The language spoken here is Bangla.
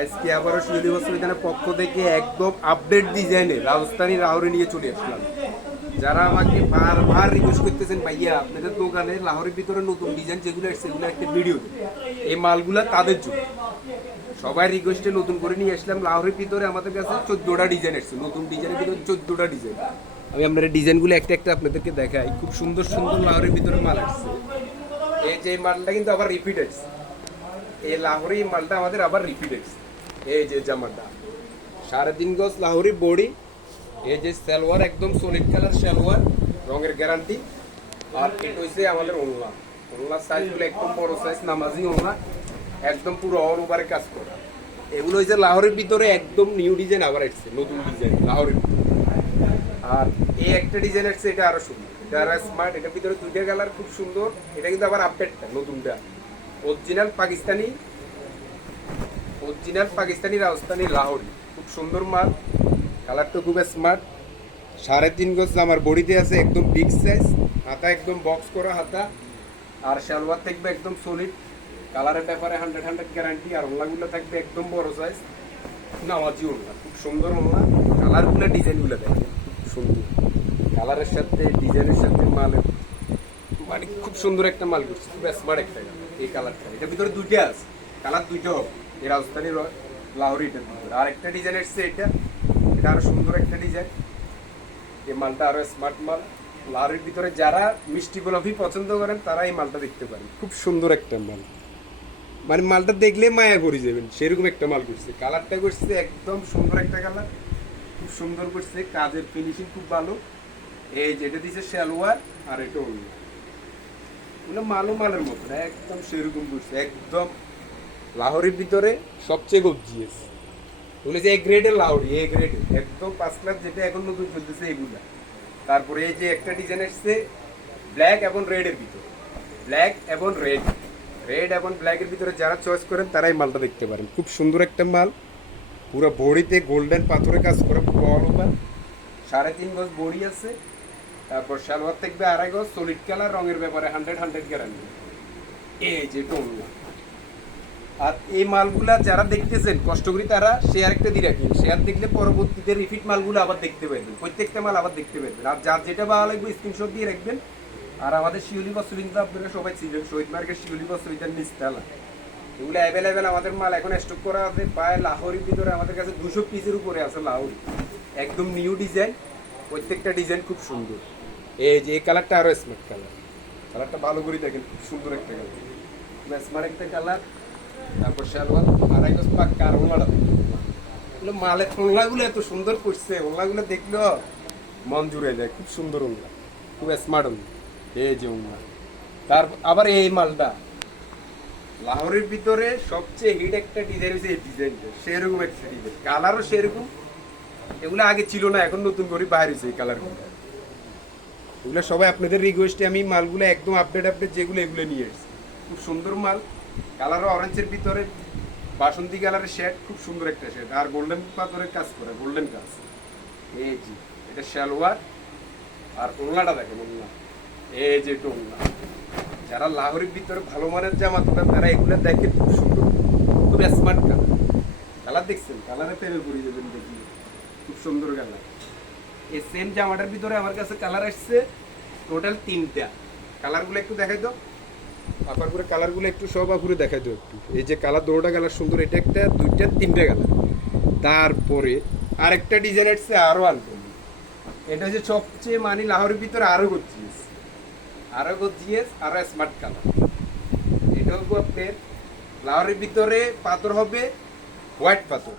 আজকে আবারও শিউলি বস্ত্রবিতানের পক্ষ থেকে একদম আপডেট ডিজাইনে রাজস্থানী লাহোরি নিয়ে চলে আসলাম। যারা আমাকে বারবার রিকোয়েস্ট করতেছেন, ভাইয়া আপনাদের দোকানে লাহোরের ভিতরে নতুন ডিজাইন যেগুলো আসছে সেগুলো একটা ভিডিও দিন, এই মালগুলা তাদের জন্য সবাই রিকোয়েস্টে নতুন করে নিয়ে আসলাম। লাহোরের ভিতরে আমাদের কাছে 14টা ডিজাইন আসছে, নতুন ডিজাইনের ভিতরে 14টা ডিজাইন। আমি আপনার ডিজাইনগুলো একটা একটা আপনাদেরকে দেখাই। খুব সুন্দর সুন্দর লাহোরের ভিতরে মাল আসছে। এই যে মালটা কিন্তু আবার রিপিট আসছে, এই লাহোরি মালটা আমাদের আবার রিপিট আসছে। এই যে জামাটা 3.5 গজ লাহোরি বডি, এই যে সালোয়ার একদম সলিড কালার সালোয়ার, রঙের গ্যারান্টি। আর এটা হচ্ছে আমাদের ওড়না, ওড়নার সাইজগুলো একদম বড় সাইজ, নামাজি ওড়না, একদম পুরো অল ওভারে কাজ করা। এগুলো হচ্ছে লাহোরের ভিতরে একদম নিউ ডিজাইন আবার আসছে, নতুন ডিজাইন লাহোরের ভিতরে। আর এই একটা ডিজাইন আসছে, এটা আরো সুন্দর, এটা আরো স্মার্ট। এটার ভিতরে দুইটা কালার খুব সুন্দর। এটা কিন্তু আবার আপডেটটা নতুনটা অরিজিনাল পাকিস্তানি রাজস্থানী লাহোরি, খুব সুন্দর মাল। কালারটা খুব স্মার্ট। 3.5 গজ আমার বডিতে আছে, একদম বিগ সাইজ, হাতা একদম বক্স করা হাতা। আর সালোয়ার থাকবে একদম সলিড, কালারের ব্যাপারে 100 গ্যারান্টি। আর ওড়নাগুলো থাকবে একদম বড় সাইজ, নামাজি ওড়না, খুব সুন্দর ওড়না। কালারগুলো ডিজাইনগুলো দেখেন খুব সুন্দর, কালারের সাথে ডিজাইনের সাথে মালের মানে খুব সুন্দর একটা মাল করছে, খুব স্মার্ট একটা এই কালারটা। এটার ভিতরে দুইটা আছে, কালার দুইটা হবে। এই রাজস্থানী লাহোরি এটার ভিতরে আর একটা ডিজাইন এসছে, এটা এটা আরো সুন্দর একটা ডিজাইন। এই মালটা আরো স্মার্ট মাল। লাহোরির ভিতরে যারা মিষ্টি গোলাপি পছন্দ করেন তারা এই মালটা দেখতে পারেন, খুব সুন্দর একটা মাল। মানে মালটা দেখলে মায়া করে যাবেন, সেরকম একটা মাল করছে। কালারটা করছে একদম সুন্দর একটা কালার, খুব সুন্দর করছে, কাজের ফিনিশিং খুব ভালো। এই যেটা দিচ্ছে সালোয়ার, আর এটা ওড়না, মালের মতো একদম সেরকম করছে। একদম লাহোরের ভিতরে সবচেয়ে গর্জিয়াস বলে যে এ গ্রেডের লাহোরি, এ গ্রেডের একদম 5 ক্লাস, যেটা এখন নতুন চলতেছে এগুলা। তারপরে এই যে একটা ডিজাইন আসছে ব্ল্যাক এবং রেডের ভিতরে, ব্ল্যাক এবং রেড এবং ব্ল্যাকের ভিতরে যারা চয়েস করেন তারা এই মালটা দেখতে পারেন। খুব সুন্দর একটা মাল, পুরো বডিতে গোল্ডেন পাথরে কাজ করে, পুরো অল ওভার। 3.5 গজ বডি আছে। তারপর সালোয়ার থাকবে 2.5 গজ, সলিড কালার, রঙের ব্যাপারে 100 গ্যারান্টি। এই যে টোনলা। আর এই মালগুলা যারা দেখতেছেন কষ্ট করি তারা শেয়ার একটা দিয়ে রাখেন, শেয়ার দেখলে পরবর্তীতে রিপিট মালগুলো আবার দেখতে পারবেন, প্রত্যেকটা মাল আবার দেখতে পারবেন। আর যার যেটা ভালো লাগবে স্ক্রিনশট দিয়ে রাখবেন। আর আমাদের শিউলি বস্ত্রবিতান আপনারা সবাই ছিলেন, শহীদ মার্কেট শিউলি বস্ত্রবিতান নিচতলা। এগুলো অ্যাভেলেবেল আমাদের মাল এখন স্টক করা আছে। প্রায় লাহোরির ভিতরে আমাদের কাছে 200 পিসের উপরে আছে লাহোরি, একদম নিউ ডিজাইন, প্রত্যেকটা ডিজাইন খুব সুন্দর। এই যে এই কালারটা আরো স্মার্ট কালার, কালারটা ভালো করে দেখেন, খুব সুন্দর একটা কালার, স্মার্ট একটা কালার। তারপর সালোয়ার 2.5 গজ পাক্কা, আর ওড়নাটা দেখুন, মালের ওড়নাগুলো এত সুন্দর করছে, ওড়নাগুলো দেখলেও মন জুড়ে যায়, খুব সুন্দর ওড়না, খুব স্মার্ট ওড়না। এই যে ওড়না। তার আবার এই মালটা লাহোরের ভিতরে সবচেয়ে হিট একটা ডিজাইন হচ্ছে এই ডিজাইনটা, সেরকম একটা ডিজাইন, কালারও সেরকম। এগুলো আগে ছিল না, এখন নতুন করে বাইরে হয়েছে এই কালারগুলো। এগুলো সবাই আপনাদের রিকোয়েস্টে আমি মালগুলো একদম আপডেট যেগুলো এগুলো নিয়ে এসেছি। খুব সুন্দর মাল, কালারও অরেঞ্জের ভিতরে বাসন্তী কালারের শেড, খুব সুন্দর একটা শেড। আর গোল্ডেন পাথরের কাজ করে, গোল্ডেন কাজ। এই যে এটা সালোয়ার, আর ওড়নাটা দেখেন, ওড়না এই যে এটা ওড়না। যারা লাহোরের ভিতরে ভালো মানের জামা দোকান তারা এগুলো দেখেন, খুব সুন্দর, খুব স্মার্ট কালার। কালার দেখছেন, কালারে প্রেমে পড়ে যাবেন দেখি, খুব সুন্দর কালার। এই সেম জামাটার ভিতরে আমার কাছে কালার আসছে টোটাল 3টা। কালারগুলো একটু দেখাই দাও আপার করে, কালারগুলো একটু সব আপুরে দেখাই দাও একটু। এই যে কালার, 2টা কালার সুন্দর, এটা একটা, 2টা, 3টা কালার। তারপরে আরেকটা ডিজাইন আসছে আরো আনকমন, এটা হচ্ছে সবচেয়ে মানে লাহোরের ভিতরে আরো গর্জিয়াস, আরো স্মার্ট কালার। এটা হবে আপনার লাহোরের ভিতরে পাথর হবে হোয়াইট পাথর,